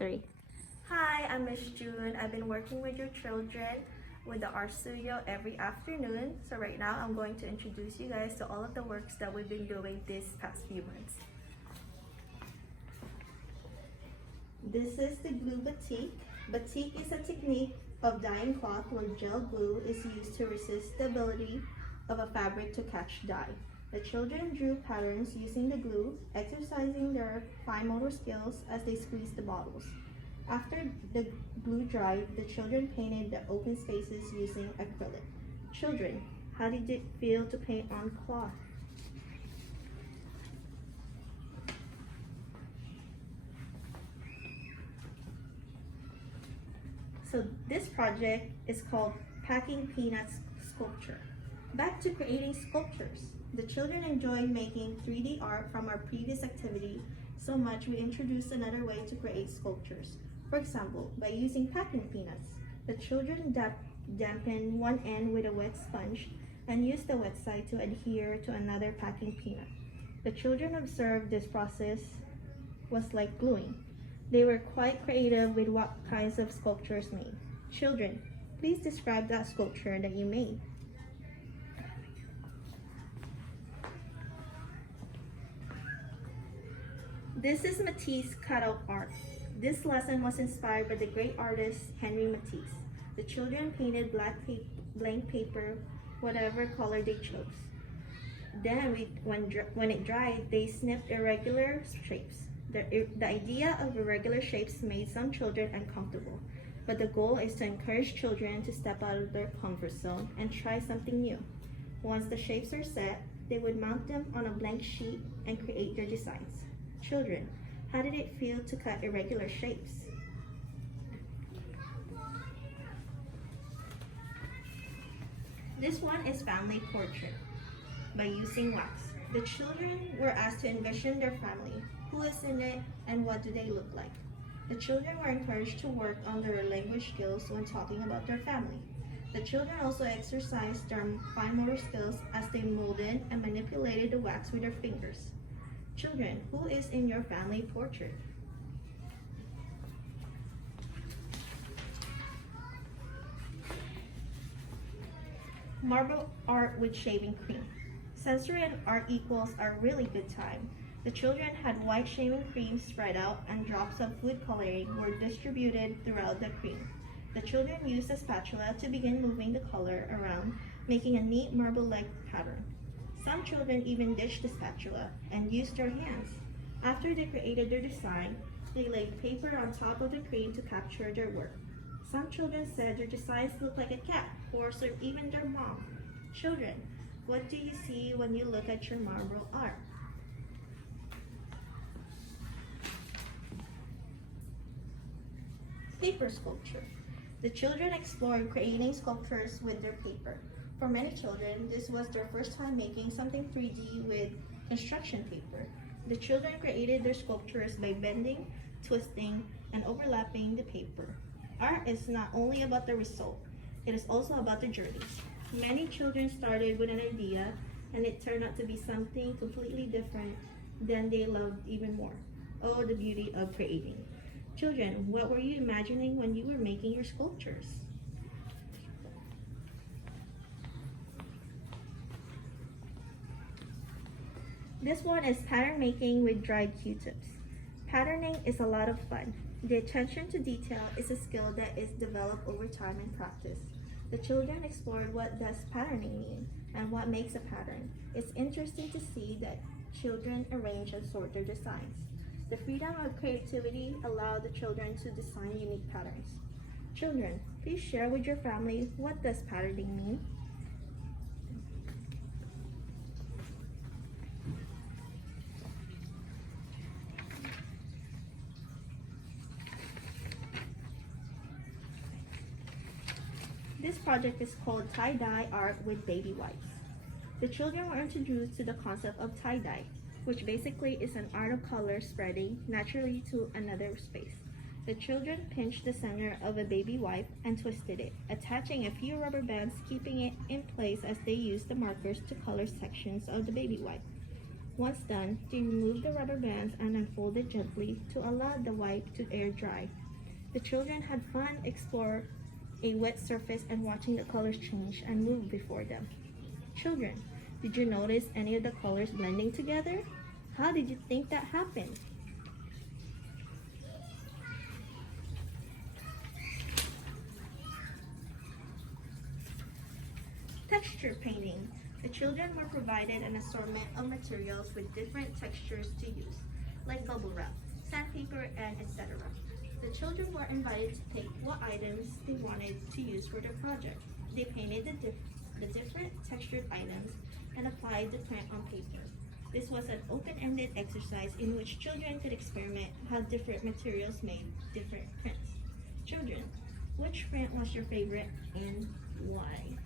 3. Hi, I'm Miss June. I've been working with your children with the art studio every afternoon. So right now I'm going to introduce you guys to all of the works that we've been doing this past few months. This is the glue batik. Batik is a technique of dyeing cloth where gel glue is used to resist the ability of a fabric to catch dye. The children drew patterns using the glue, exercising their fine motor skills as they squeezed the bottles. After the glue dried, the children painted the open spaces using acrylic. Children, how did it feel to paint on cloth? So this project is called Packing Peanuts Sculpture. Back to creating sculptures. The children enjoyed making 3D art from our previous activity so much we introduced another way to create sculptures. For example, by using packing peanuts, the children dampened one end with a wet sponge and used the wet side to adhere to another packing peanut. The children observed this process was like gluing. They were quite creative with what kinds of sculptures made. Children, please describe that sculpture that you made. This is Matisse Cuddle Art. This lesson was inspired by the great artist Henry Matisse. The children painted blank paper, whatever color they chose. Then, when it dried, they snipped irregular shapes. The idea of irregular shapes made some children uncomfortable, but the goal is to encourage children to step out of their comfort zone and try something new. Once the shapes are set, they would mount them on a blank sheet and create their designs. Children, how did it feel to cut irregular shapes? This one is family portrait by using wax. The children were asked to envision their family, who is in it, and what do they look like. The children were encouraged to work on their language skills when talking about their family. The children also exercised their fine motor skills as they molded and manipulated the wax with their fingers. Children, who is in your family portrait? Marble art with shaving cream. Sensory and art equals a really good time. The children had white shaving cream spread out and drops of food coloring were distributed throughout the cream. The children used a spatula to begin moving the color around, making a neat marble-like pattern. Some children even ditched the spatula and used their hands. After they created their design, they laid paper on top of the cream to capture their work. Some children said their designs looked like a cat, horse, or even their mom. Children, what do you see when you look at your marble art? Paper sculpture. The children explored creating sculptures with their paper. For many children, this was their first time making something 3D with construction paper. The children created their sculptures by bending, twisting, and overlapping the paper. Art is not only about the result, it is also about the journey. Many children started with an idea, and it turned out to be something completely different than they loved even more. Oh, the beauty of creating. Children, what were you imagining when you were making your sculptures? This one is pattern making with dried Q-tips. Patterning is a lot of fun. The attention to detail is a skill that is developed over time and practice. The children explored what does patterning mean and what makes a pattern. It's interesting to see that children arrange and sort their designs. The freedom of creativity allowed the children to design unique patterns. Children, please share with your family what does patterning mean. This project is called tie-dye art with baby wipes. The children were introduced to the concept of tie-dye, which basically is an art of color spreading naturally to another space. The children pinched the center of a baby wipe and twisted it, attaching a few rubber bands, keeping it in place as they used the markers to color sections of the baby wipe. Once done, they removed the rubber bands and unfolded gently to allow the white to air dry. The children had fun exploring a wet surface and watching the colors change and move before them. Children, did you notice any of the colors blending together? How did you think that happened? Texture painting. The children were provided an assortment of materials with different textures to use, like bubble wrap, sandpaper, and etc. The children were invited to pick what items they wanted to use for their project. They painted the different textured items and applied the print on paper. This was an open-ended exercise in which children could experiment how different materials made different prints. Children, which print was your favorite and why?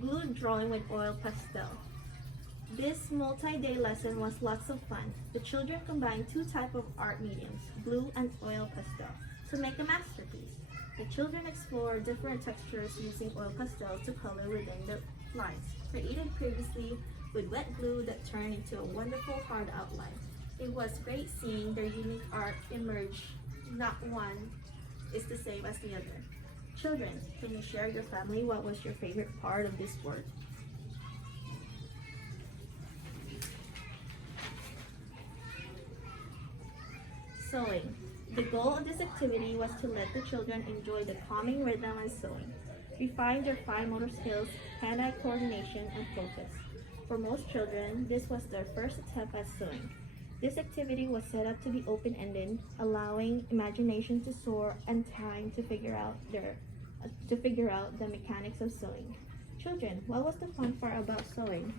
Glue drawing with oil pastel. This multi-day lesson was lots of fun. The children combined two types of art mediums, glue and oil pastel, to make a masterpiece. The children explored different textures using oil pastel to color within the lines, created previously with wet glue that turned into a wonderful hard outline. It was great seeing their unique art emerge. Not one is the same as the other. Children, can you share your family what was your favorite part of this work? Sewing. The goal of this activity was to let the children enjoy the calming rhythm of sewing, refine their fine motor skills, hand-eye coordination, and focus. For most children, this was their first attempt at sewing. This activity was set up to be open-ended, allowing imagination to soar and time to figure out the mechanics of sewing. Children, what was the fun part about sewing?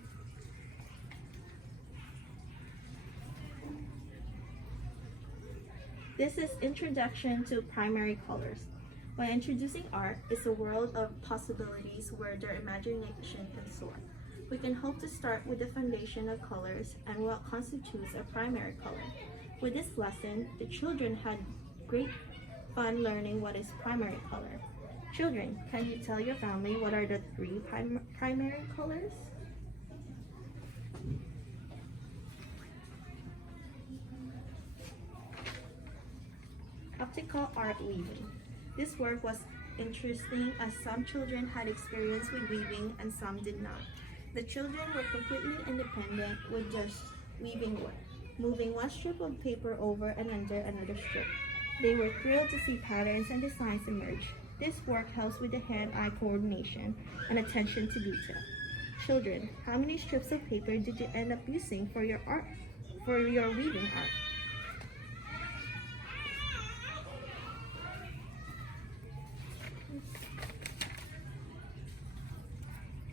This is Introduction to Primary Colors. By introducing art, it's a world of possibilities where their imagination can soar. We can hope to start with the foundation of colors and what constitutes a primary color. With this lesson, the children had great fun learning what is primary color. Children, can you tell your family what are the three primary colors? Optical Art Weaving. This work was interesting as some children had experience with weaving and some did not. The children were completely independent with just weaving work, moving one strip of paper over and under another strip. They were thrilled to see patterns and designs emerge. This work helps with the hand-eye coordination and attention to detail. Children, how many strips of paper did you end up using for your weaving art?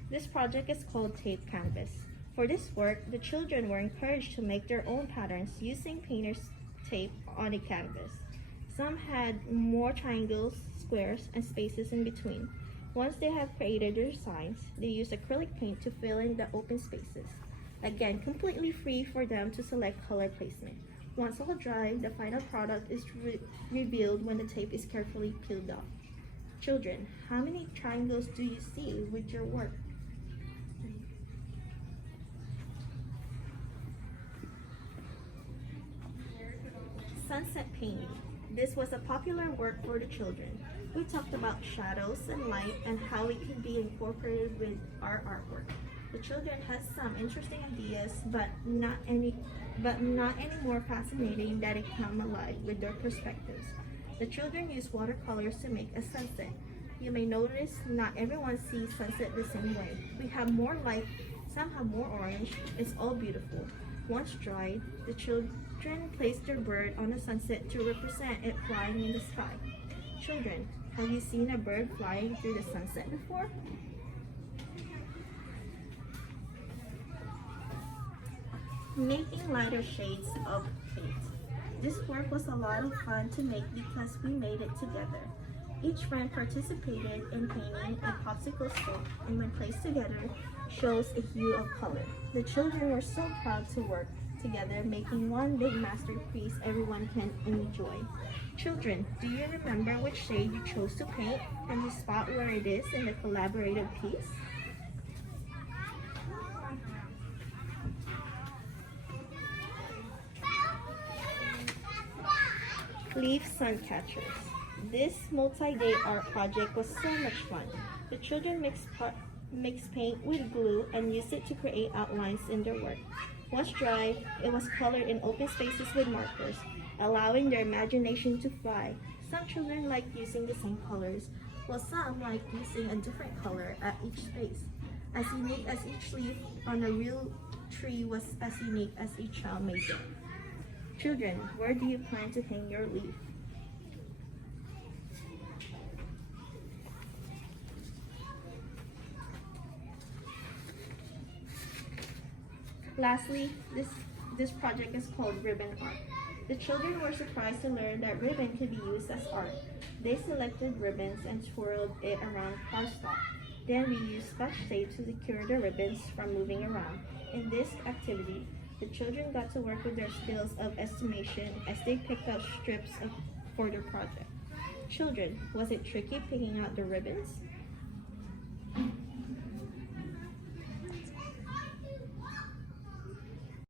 This project is called Tape Canvas. For this work, the children were encouraged to make their own patterns using painter's tape on a canvas. Some had more triangles, squares, and spaces in between. Once they have created their designs, they use acrylic paint to fill in the open spaces. Again, completely free for them to select color placement. Once all dry, the final product is revealed when the tape is carefully peeled off. Children, how many triangles do you see with your work? Sunset painting. This was a popular work for the children. We talked about shadows and light and how it can be incorporated with our artwork. The children had some interesting ideas, but not any more fascinating that it come alive with their perspectives. The children used watercolors to make a sunset. You may notice not everyone sees sunset the same way. We have more light, some have more orange. It's all beautiful. Once dried, the children placed their bird on the sunset to represent it flying in the sky. Children, have you seen a bird flying through the sunset before? Making lighter shades of paint. This work was a lot of fun to make because we made it together. Each friend participated in painting a popsicle stick, and when placed together, shows a hue of color. The children were so proud to work together, making one big masterpiece everyone can enjoy. Children, do you remember which shade you chose to paint and the spot where it is in the collaborative piece? Leaf Suncatchers. This multi-day art project was so much fun. The children mixed paint with glue and used it to create outlines in their work. Once dry, it was colored in open spaces with markers, allowing their imagination to fly. Some children liked using the same colors, while some liked using a different color at each space. As unique as each leaf on a real tree was as unique as each child made it. Children, where do you plan to hang your leaf? Lastly, this project is called Ribbon Art. The children were surprised to learn that ribbon could be used as art. They selected ribbons and twirled it around cardstock. Then we used scotch tape to secure the ribbons from moving around. In this activity, the children got to work with their skills of estimation as they picked out strips for their project. Children, was it tricky picking out the ribbons?